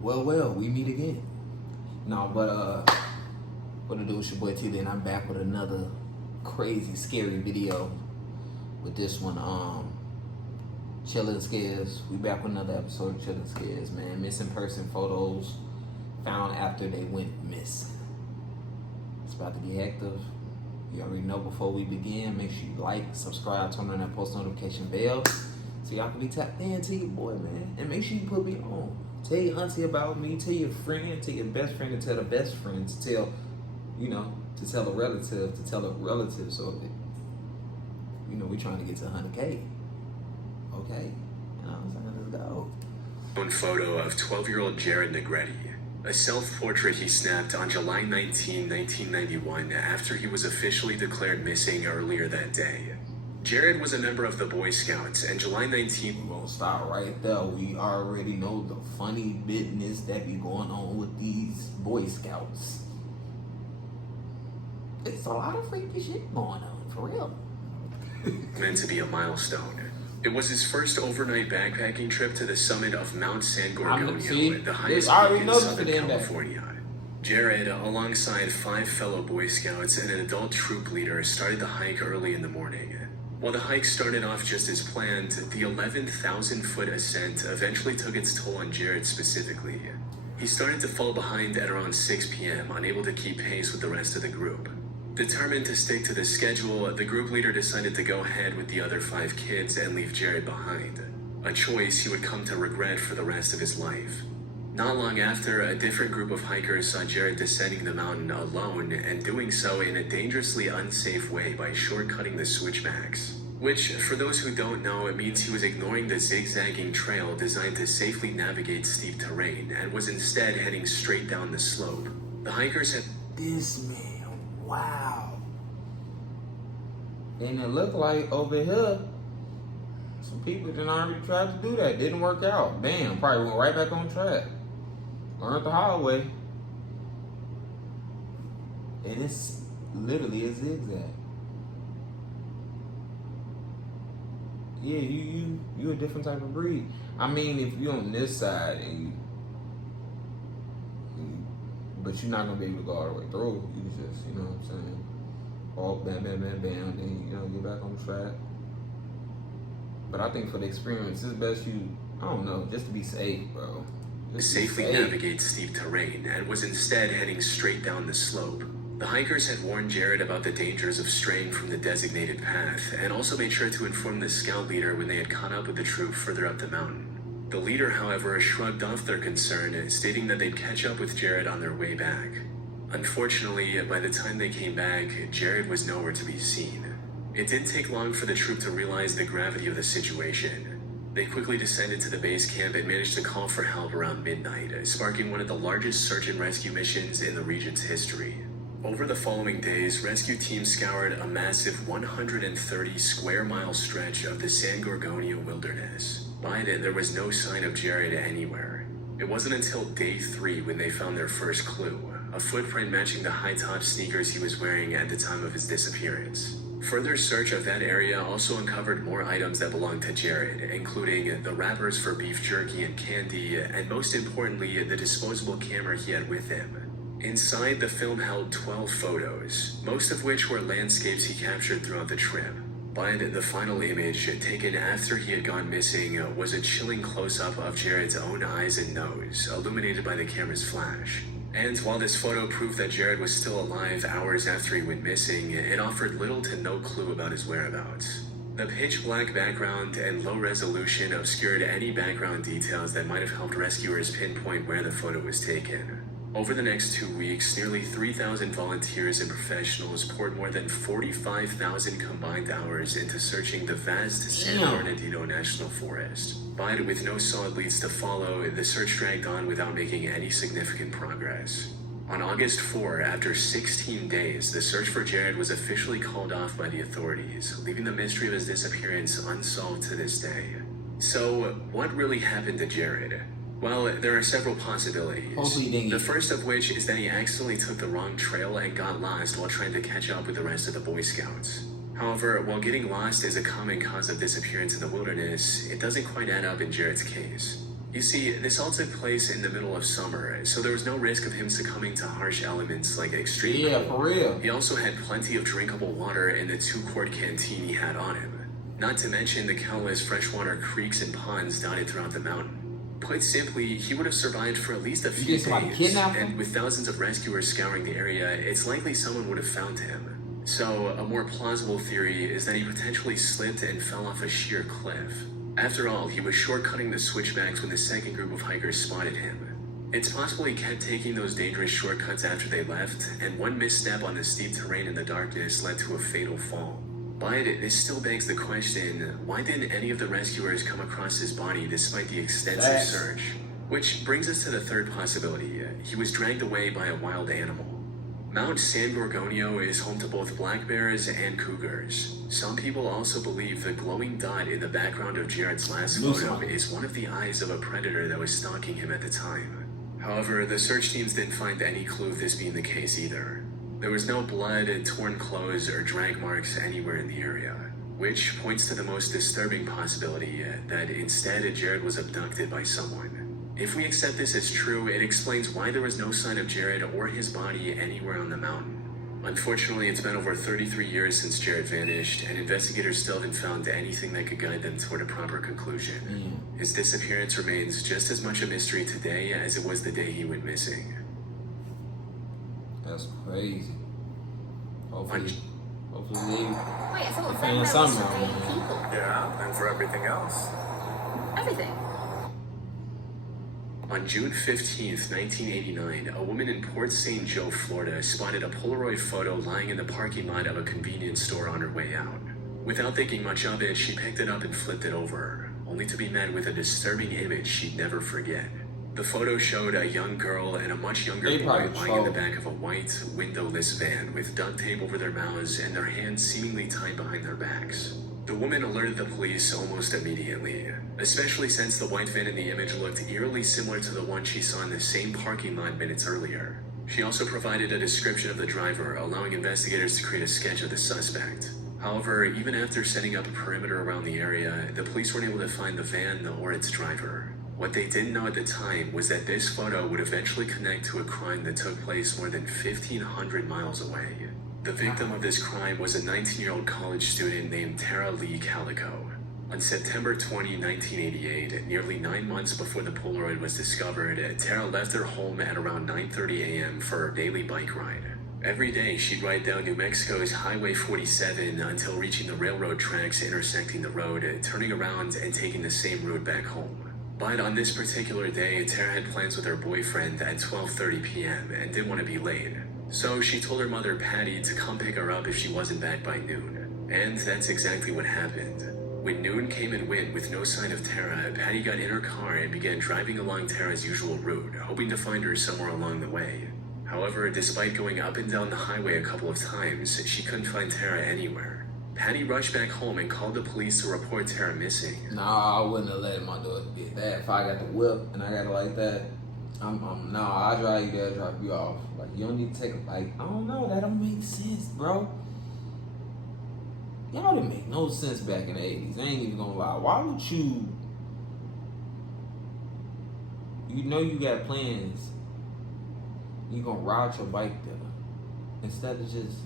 Well, we meet again. No, but what to do? It's your boy TeeLee, and I'm back with another crazy, scary video. With this one, Chillin' Scares. We back with another episode of Chillin' Scares, man. Missing person photos found after they went missing. It's about to get hectic. You already know. Before we begin, make sure you like, subscribe, turn on that post notification bell, so y'all can be tapped in to your boy, man. And make sure you put me on. Tell your auntie about me. Tell your friend. Tell your best friend. To tell the best friend. To tell, to tell a relative. To tell a relative. So, we trying to get to 100K. Okay? You know what I'm saying? Let's go. One photo of 12-year-old Jared Negretti, a self-portrait he snapped on July 19, 1991, after he was officially declared missing earlier that day. Jared was a member of the Boy Scouts, and July 19th... We're gonna stop right there. We already know the funny business that be going on with these Boy Scouts. It's a lot of freaky shit going on, for real. meant to be a milestone. It was his first overnight backpacking trip to the summit of Mount San Gorgonio, the highest peak in Southern California. Jared, alongside 5 fellow Boy Scouts and an adult troop leader, started the hike early in the morning. While the hike started off just as planned, the 11,000-foot ascent eventually took its toll on Jared specifically. He started to fall behind at around 6 p.m., unable to keep pace with the rest of the group. Determined to stick to the schedule, the group leader decided to go ahead with the other 5 kids and leave Jared behind, a choice he would come to regret for the rest of his life. Not long after, a different group of hikers saw Jared descending the mountain alone, and doing so in a dangerously unsafe way by shortcutting the switchbacks. Which, for those who don't know, it means he was ignoring the zigzagging trail designed to safely navigate steep terrain, and was instead heading straight down the slope. The hikers had... This man, wow. And it looked like over here, some people didn't already tried to do that. Didn't work out. Bam, probably went right back on track. Learned the highway. And it's literally a zigzag. Yeah, you a different type of breed. I mean, if you on this side and but you're not gonna be able to go all the way through. You just, you know what I'm saying? All bam, bam, bam, bam, then get back on track. But I think for the experience, it's best I don't know, just to be safe, bro. Safely navigate steep terrain and was instead heading straight down the slope. The hikers had warned Jared about the dangers of straying from the designated path, and also made sure to inform the scout leader when they had caught up with the troop further up the mountain. The leader, however, shrugged off their concern, stating that they'd catch up with Jared on their way back. Unfortunately, by the time they came back, Jared was nowhere to be seen. It didn't take long for the troop to realize the gravity of the situation. They quickly descended to the base camp and managed to call for help around midnight, sparking one of the largest search and rescue missions in the region's history. Over the following days, rescue teams scoured a massive 130 square mile stretch of the San Gorgonio wilderness, but there was no sign of Jared anywhere. It wasn't until day 3 when they found their first clue, a footprint matching the high-top sneakers he was wearing at the time of his disappearance. Further search of that area also uncovered more items that belonged to Jared, including the wrappers for beef jerky and candy, and most importantly, the disposable camera he had with him. Inside, the film held 12 photos, most of which were landscapes he captured throughout the trip. But the final image, taken after he had gone missing, was a chilling close-up of Jared's own eyes and nose, illuminated by the camera's flash. And while this photo proved that Jared was still alive hours after he went missing, it offered little to no clue about his whereabouts. The pitch-black background and low resolution obscured any background details that might have helped rescuers pinpoint where the photo was taken. Over the next 2 weeks, nearly 3,000 volunteers and professionals poured more than 45,000 combined hours into searching the vast San Bernardino National Forest. But with no solid leads to follow, the search dragged on without making any significant progress. On August 4, after 16 days, the search for Jared was officially called off by the authorities, leaving the mystery of his disappearance unsolved to this day. So, what really happened to Jared? Well, there are several possibilities. The first of which is that he accidentally took the wrong trail and got lost while trying to catch up with the rest of the Boy Scouts. However, while getting lost is a common cause of disappearance in the wilderness, it doesn't quite add up in Jared's case. You see, this all took place in the middle of summer, so there was no risk of him succumbing to harsh elements like extreme cold. For real. He also had plenty of drinkable water in the 2-quart canteen he had on him. Not to mention the countless freshwater creeks and ponds dotted throughout the mountain. Put simply, he would have survived for at least a few days, and with thousands of rescuers scouring the area, it's likely someone would have found him. So, a more plausible theory is that he potentially slipped and fell off a sheer cliff. After all, he was shortcutting the switchbacks when the second group of hikers spotted him. It's possible he kept taking those dangerous shortcuts after they left, and one misstep on the steep terrain in the darkness led to a fatal fall. But this still begs the question, why didn't any of the rescuers come across his body despite the extensive search? Which brings us to the third possibility. He was dragged away by a wild animal. Mount San Gorgonio is home to both black bears and cougars. Some people also believe the glowing dot in the background of Jared's last photo is one of the eyes of a predator that was stalking him at the time. However, the search teams didn't find any clue of this being the case either. There was no blood, torn clothes, or drag marks anywhere in the area, which points to the most disturbing possibility, that instead Jared was abducted by someone. If we accept this as true, it explains why there was no sign of Jared or his body anywhere on the mountain. Unfortunately, it's been over 33 years since Jared vanished, and investigators still haven't found anything that could guide them toward a proper conclusion. His disappearance remains just as much a mystery today as it was the day he went missing. That's crazy. Hopefully they Wait, so it's found like something. people. Yeah, and for everything else. Everything. On June 15th, 1989, a woman in Port St. Joe, Florida, spotted a Polaroid photo lying in the parking lot of a convenience store on her way out. Without thinking much of it, she picked it up and flipped it over, only to be met with a disturbing image she'd never forget. The photo showed a young girl and a much younger boy lying in the back of a white, windowless van with duct tape over their mouths and their hands seemingly tied behind their backs. The woman alerted the police almost immediately, especially since the white van in the image looked eerily similar to the one she saw in the same parking lot minutes earlier. She also provided a description of the driver, allowing investigators to create a sketch of the suspect. However, even after setting up a perimeter around the area, the police weren't able to find the van or its driver. What they didn't know at the time was that this photo would eventually connect to a crime that took place more than 1,500 miles away. The victim of this crime was a 19-year-old college student named Tara Lee Calico. On September 20, 1988, nearly 9 months before the Polaroid was discovered, Tara left her home at around 9:30 a.m. for her daily bike ride. Every day, she'd ride down New Mexico's Highway 47 until reaching the railroad tracks intersecting the road, turning around and taking the same route back home. But on this particular day, Tara had plans with her boyfriend at 12:30 p.m. and didn't want to be late. So she told her mother, Patty, to come pick her up if she wasn't back by noon. And that's exactly what happened. When noon came and went with no sign of Tara, Patty got in her car and began driving along Tara's usual route, hoping to find her somewhere along the way. However, despite going up and down the highway a couple of times, she couldn't find Tara anywhere. Patty rushed back home and called the police to report Tara missing. Nah, I wouldn't have let my daughter get that. If I got the whip and I got it like that, I drive you there, drop you off. Like, you don't need to take a bike. I don't know, that don't make sense, bro. Y'all didn't make no sense back in the 80s. I ain't even gonna lie. Why would you know you got plans, you gonna ride your bike there instead of just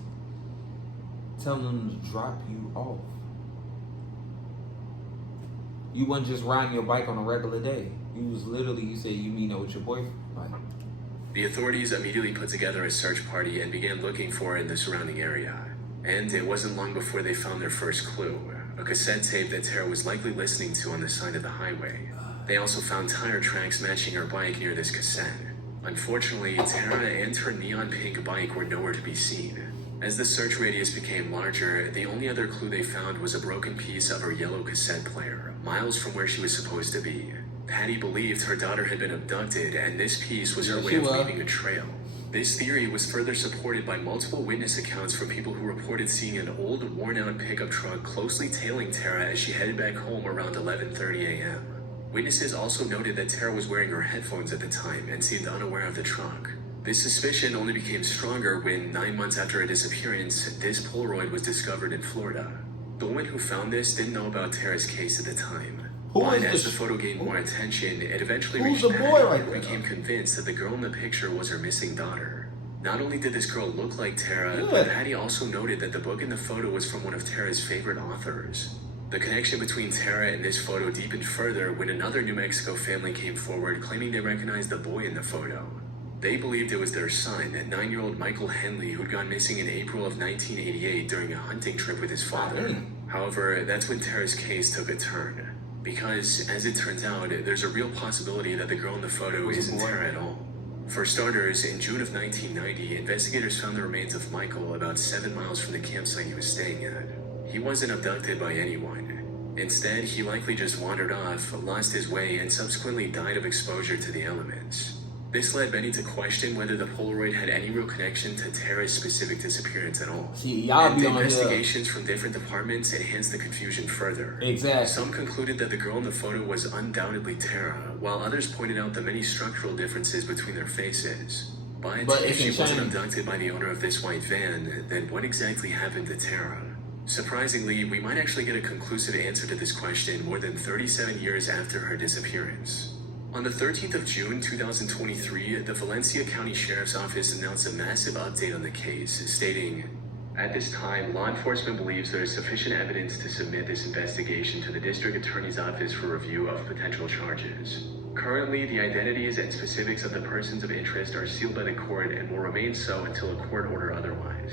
telling them to drop you off? You wasn't just riding your bike on a regular day. You was literally, you said you meet up with your boyfriend. Like, the authorities immediately put together a search party and began looking for her in the surrounding area. And it wasn't long before they found their first clue, a cassette tape that Tara was likely listening to on the side of the highway. They also found tire tracks matching her bike near this cassette. Unfortunately, Tara and her neon pink bike were nowhere to be seen. As the search radius became larger, the only other clue they found was a broken piece of her yellow cassette player, miles from where she was supposed to be. Patty believed her daughter had been abducted, and this piece was her way of leaving a trail. This theory was further supported by multiple witness accounts from people who reported seeing an old, worn-out pickup truck closely tailing Tara as she headed back home around 11:30 a.m. Witnesses also noted that Tara was wearing her headphones at the time and seemed unaware of the truck. This suspicion only became stronger when, 9 months after her disappearance, this Polaroid was discovered in Florida. The woman who found this didn't know about Tara's case at the time. But as the photo gained more attention, it eventually reached Who's the boy Patty, right who there? became convinced that the girl in the picture was her missing daughter. Not only did this girl look like Tara, Yeah. but Patty also noted that the book in the photo was from one of Tara's favorite authors. The connection between Tara and this photo deepened further when another New Mexico family came forward claiming they recognized the boy in the photo. They believed it was their son, 9-year-old Michael Henley, who'd gone missing in April of 1988 during a hunting trip with his father. However, that's when Tara's case took a turn. Because, as it turns out, there's a real possibility that the girl in the photo isn't Tara at all. For starters, in June of 1990, investigators found the remains of Michael about 7 miles from the campsite he was staying at. He wasn't abducted by anyone. Instead, he likely just wandered off, lost his way, and subsequently died of exposure to the elements. This led many to question whether the Polaroid had any real connection to Tara's specific disappearance at all. See, y'all And be the on here. investigations from different departments enhanced the confusion further. Exactly. Some concluded that the girl in the photo was undoubtedly Tara, while others pointed out the many structural differences between their faces. But it if she can wasn't change. abducted by the owner of this white van, then what exactly happened to Tara? Surprisingly, we might actually get a conclusive answer to this question more than 37 years after her disappearance. On the 13th of June 2023, the Valencia County Sheriff's Office announced a massive update on the case, stating, "At this time, law enforcement believes there is sufficient evidence to submit this investigation to the District Attorney's Office for review of potential charges. Currently, the identities and specifics of the persons of interest are sealed by the court and will remain so until a court order otherwise."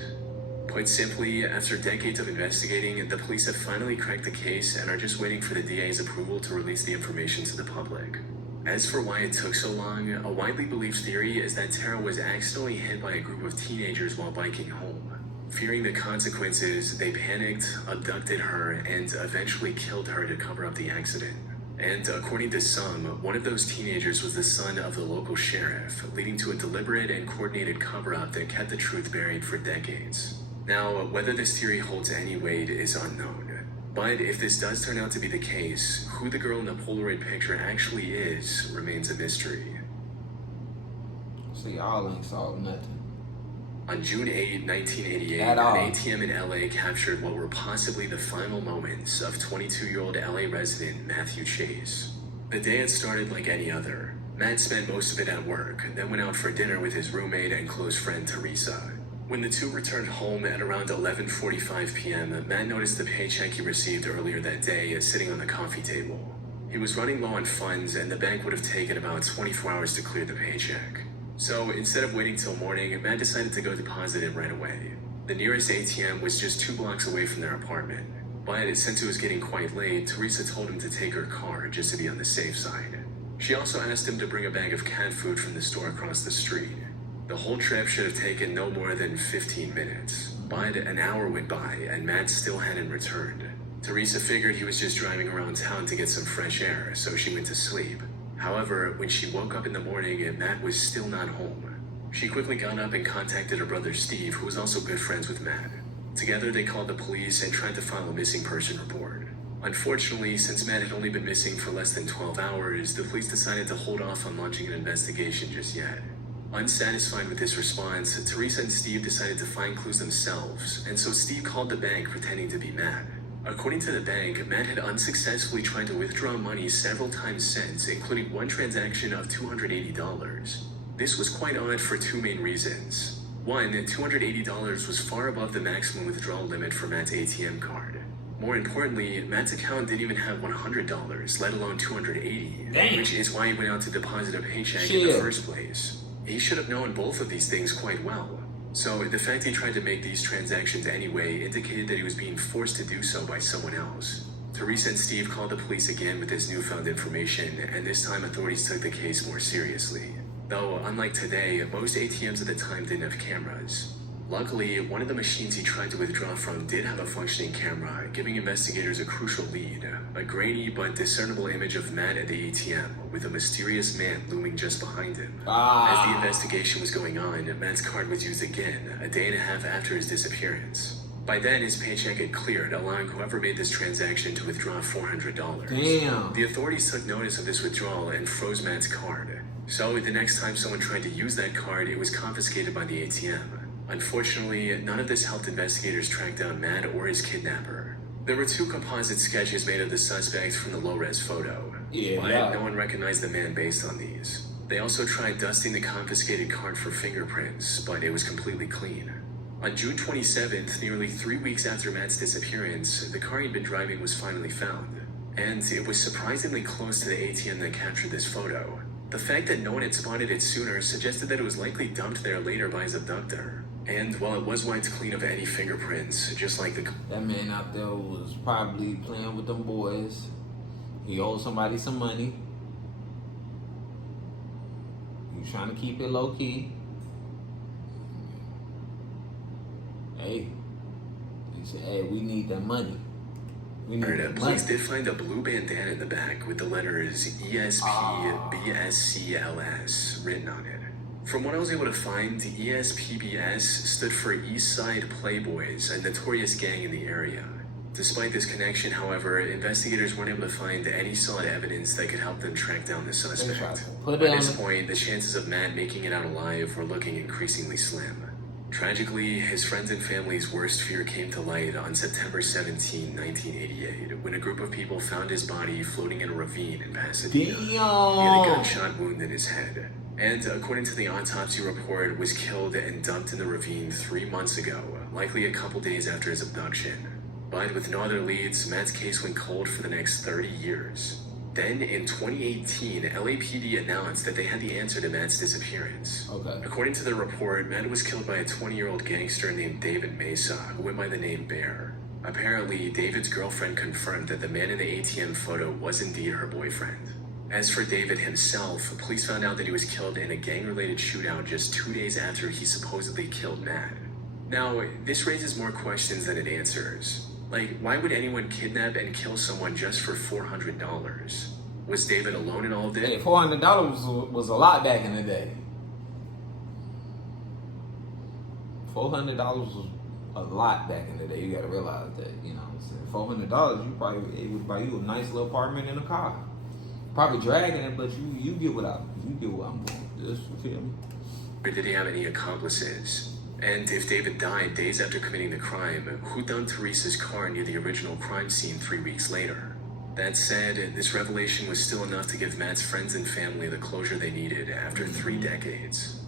Put simply, after decades of investigating, the police have finally cracked the case and are just waiting for the DA's approval to release the information to the public. As for why it took so long, a widely believed theory is that Tara was accidentally hit by a group of teenagers while biking home. Fearing the consequences, they panicked, abducted her, and eventually killed her to cover up the accident. And according to some, one of those teenagers was the son of the local sheriff, leading to a deliberate and coordinated cover-up that kept the truth buried for decades. Now, whether this theory holds any weight is unknown. But if this does turn out to be the case, who the girl in the Polaroid picture actually is remains a mystery. See, y'all ain't solved nothing. On June 8, 1988, At an all. ATM in LA captured what were possibly the final moments of 22-year-old LA resident Matthew Chase. The day had started like any other. Matt spent most of it at work, then went out for dinner with his roommate and close friend Teresa. When the two returned home at around 11:45 p.m., Matt noticed the paycheck he received earlier that day sitting on the coffee table. He was running low on funds, and the bank would have taken about 24 hours to clear the paycheck. So instead of waiting till morning, Matt decided to go deposit it right away. The nearest ATM was just 2 blocks away from their apartment. But since it was getting quite late, Teresa told him to take her car just to be on the safe side. She also asked him to bring a bag of cat food from the store across the street. The whole trip should have taken no more than 15 minutes. But an hour went by and Matt still hadn't returned. Teresa figured he was just driving around town to get some fresh air, so she went to sleep. However, when she woke up in the morning, Matt was still not home. She quickly got up and contacted her brother Steve, who was also good friends with Matt. Together, they called the police and tried to file a missing person report. Unfortunately, since Matt had only been missing for less than 12 hours, the police decided to hold off on launching an investigation just yet. Unsatisfied with this response, Teresa and Steve decided to find clues themselves, and so Steve called the bank pretending to be Matt. According to the bank, Matt had unsuccessfully tried to withdraw money several times since, including one transaction of $280. This was quite odd for 2 main reasons. One, $280 was far above the maximum withdrawal limit for Matt's ATM card. More importantly, Matt's account didn't even have $100, let alone $280, Damn. which is why he went out to deposit a paycheck in the first place. He should have known both of these things quite well. So the fact he tried to make these transactions anyway indicated that he was being forced to do so by someone else. Teresa and Steve called the police again with this newfound information, and this time authorities took the case more seriously. Though, unlike today, most ATMs at the time didn't have cameras. Luckily, one of the machines he tried to withdraw from did have a functioning camera, giving investigators a crucial lead, a grainy but discernible image of Matt at the ATM, with a mysterious man looming just behind him. As the investigation was going on, Matt's card was used again, a day and a half after his disappearance. By then, his paycheck had cleared, allowing whoever made this transaction to withdraw $400. Damn. The authorities took notice of this withdrawal and froze Matt's card. So the next time someone tried to use that card, it was confiscated by the ATM. Unfortunately, none of this helped investigators track down Matt or his kidnapper. There were 2 composite sketches made of the suspect from the low-res photo. Yeah. No one recognized the man based on these. They also tried dusting the confiscated cart for fingerprints, but it was completely clean. On June 27th, nearly 3 weeks after Matt's disappearance, the car he'd been driving was finally found. And it was surprisingly close to the ATM that captured this photo. The fact that no one had spotted it sooner suggested that it was likely dumped there later by his abductor. And while it was wiped clean of any fingerprints, just like that man out there was probably playing with them boys. He owed somebody some money. He was trying to keep it low key. Hey, he said, "Hey, we need that money. We need that money." Police did find a blue bandana in the back with the letters ESPBSCLS written on it. From what I was able to find, the ESPBS stood for East Side Playboys, a notorious gang in the area. Despite this connection, however, investigators weren't able to find any solid evidence that could help them track down the suspect. At this point, the chances of Matt making it out alive were looking increasingly slim. Tragically, his friends and family's worst fear came to light on September 17, 1988, when a group of people found his body floating in a ravine in Pasadena. He had a gunshot wound in his head, and according to the autopsy report, was killed and dumped in the ravine 3 months ago, likely a couple days after his abduction. But with no other leads, Matt's case went cold for the next 30 years. Then, in 2018, LAPD announced that they had the answer to Matt's disappearance. According to the report, Matt was killed by a 20-year-old gangster named David Mesa, who went by the name Bear. Apparently, David's girlfriend confirmed that the man in the ATM photo was indeed her boyfriend. As for David himself, police found out that he was killed in a gang-related shootout just 2 days after he supposedly killed Matt. Now, this raises more questions than it answers. Like, why would anyone kidnap and kill someone just for $400? Was David alone in all of this? Hey, $400 was a lot back in the day. $400 was a lot back in the day. You gotta realize that, you know what I'm saying? $400, you probably were able to buy you a nice little apartment and a car. Probably dragging it, but you get what I'm doing. Just feel me? Or did he have any accomplices? And if David died days after committing the crime, who dumped Teresa's car near the original crime scene 3 weeks later? That said, this revelation was still enough to give Matt's friends and family the closure they needed after 3 decades.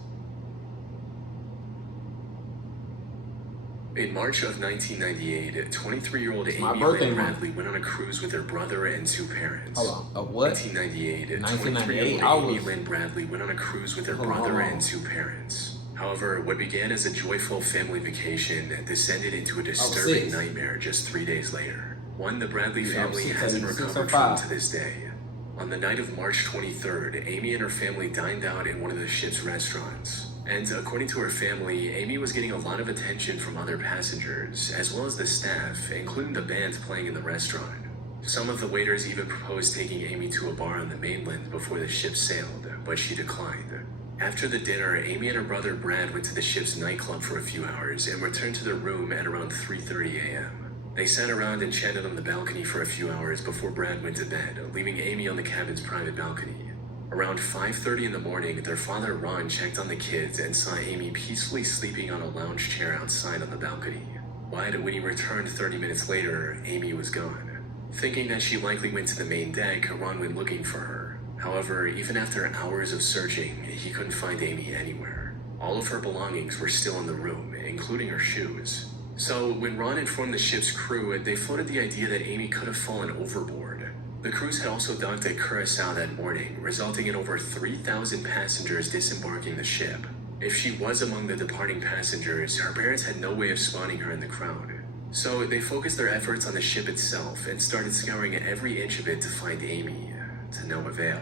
In March of 1998, 23-year-old Amy Lynn Bradley went on a cruise with her brother and 2 parents. Hold on, what? 1998, 23-year-old Amy Lynn Bradley went on a cruise with her brother and 2 parents. However, what began as a joyful family vacation descended into a disturbing nightmare just 3 days later. One the Bradley family hasn't recovered from to this day. On the night of March 23rd, Amy and her family dined out in one of the ship's restaurants. And according to her family, Amy was getting a lot of attention from other passengers, as well as the staff, including the band playing in the restaurant. Some of the waiters even proposed taking Amy to a bar on the mainland before the ship sailed, but she declined. After the dinner, Amy and her brother Brad went to the ship's nightclub for a few hours and returned to their room at around 3:30 a.m. They sat around and chatted on the balcony for a few hours before Brad went to bed, leaving Amy on the cabin's private balcony. Around 5:30 in the morning, their father Ron checked on the kids and saw Amy peacefully sleeping on a lounge chair outside on the balcony. But when he returned 30 minutes later, Amy was gone. Thinking that she likely went to the main deck, Ron went looking for her. However, even after hours of searching, he couldn't find Amy anywhere. All of her belongings were still in the room, including her shoes. So when Ron informed the ship's crew, they floated the idea that Amy could have fallen overboard. The cruise had also docked at Curacao that morning, resulting in over 3,000 passengers disembarking the ship. If she was among the departing passengers, her parents had no way of spotting her in the crowd. So they focused their efforts on the ship itself and started scouring every inch of it to find Amy, to no avail.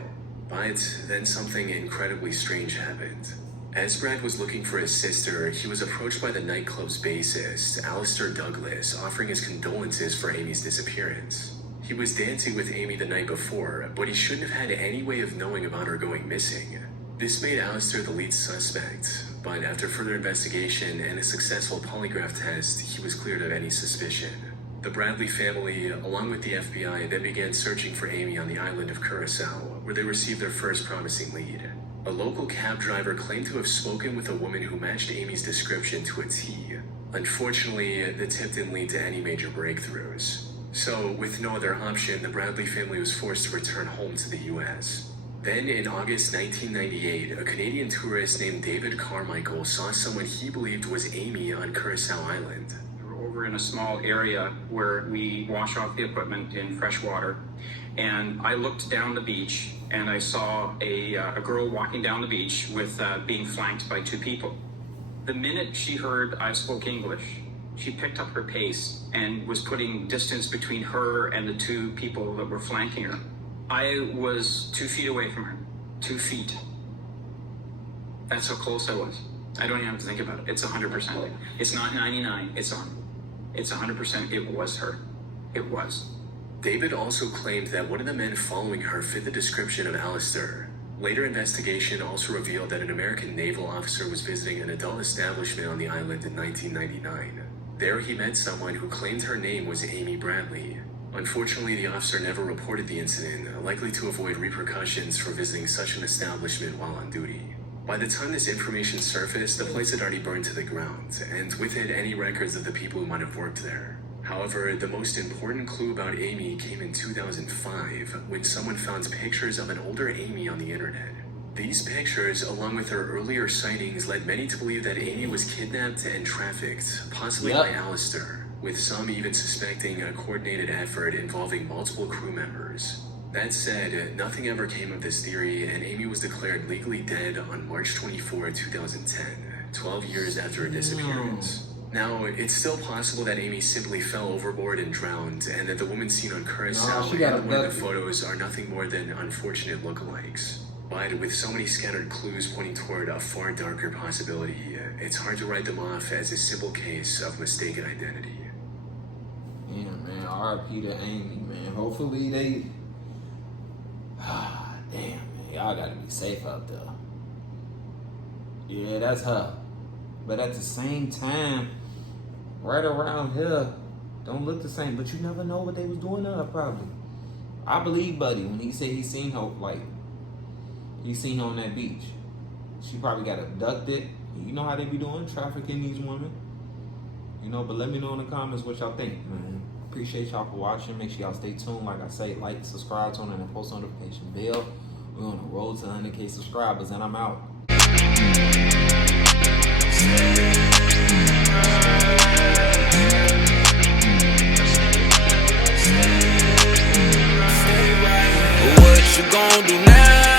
But then something incredibly strange happened. As Brad was looking for his sister, he was approached by the nightclub's bassist, Alistair Douglas, offering his condolences for Amy's disappearance. He was dancing with Amy the night before, but he shouldn't have had any way of knowing about her going missing. This made Alistair the lead suspect, but after further investigation and a successful polygraph test, he was cleared of any suspicion. The Bradley family, along with the FBI, then began searching for Amy on the island of Curacao, where they received their first promising lead. A local cab driver claimed to have spoken with a woman who matched Amy's description to a T. Unfortunately, the tip didn't lead to any major breakthroughs. So, with no other option, the Bradley family was forced to return home to the US. Then, in August 1998, a Canadian tourist named David Carmichael saw someone he believed was Amy on Curacao Island. We're over in a small area where we wash off the equipment in fresh water, and I looked down the beach and I saw a girl walking down the beach with being flanked by two people. The minute she heard I spoke English, she picked up her pace and was putting distance between her and the two people that were flanking her. I was 2 feet away from her. 2 feet. That's how close I was. I don't even have to think about it. It's 100%. It's not 99, it's 100%. It was her. It was. David also claimed that one of the men following her fit the description of Alistair. Later investigation also revealed that an American naval officer was visiting an adult establishment on the island in 1999. There he met someone who claimed her name was Amy Bradley. Unfortunately, the officer never reported the incident, likely to avoid repercussions for visiting such an establishment while on duty. By the time this information surfaced, the place had already burned to the ground, and with it, any records of the people who might have worked there. However, the most important clue about Amy came in 2005, when someone found pictures of an older Amy on the internet. These pictures, along with her earlier sightings, led many to believe that Amy was kidnapped and trafficked, possibly by Alistair, with some even suspecting a coordinated effort involving multiple crew members. That said, nothing ever came of this theory, and Amy was declared legally dead on March 24, 2010, 12 years after her disappearance. Now, it's still possible that Amy simply fell overboard and drowned, and that the woman seen on Curacao and one of the photos are nothing more than unfortunate lookalikes. But with so many scattered clues pointing toward a far darker possibility, it's hard to write them off as a simple case of mistaken identity. Yeah, man. R.I.P. to Amy, man. Hopefully they... damn, man. Y'all gotta be safe out there. Yeah, that's her. But at the same time, right around here, don't look the same. But you never know what they was doing to her, probably. I believe Buddy when he said he seen her, like, he seen her on that beach. She probably got abducted. You know how they be doing, trafficking these women. You know, but let me know in the comments what y'all think, man. Appreciate y'all for watching. Make sure y'all stay tuned. Like I say, like, subscribe, turn on the post notification bell. We're on the road to 100K subscribers, and I'm out. What you gonna do now?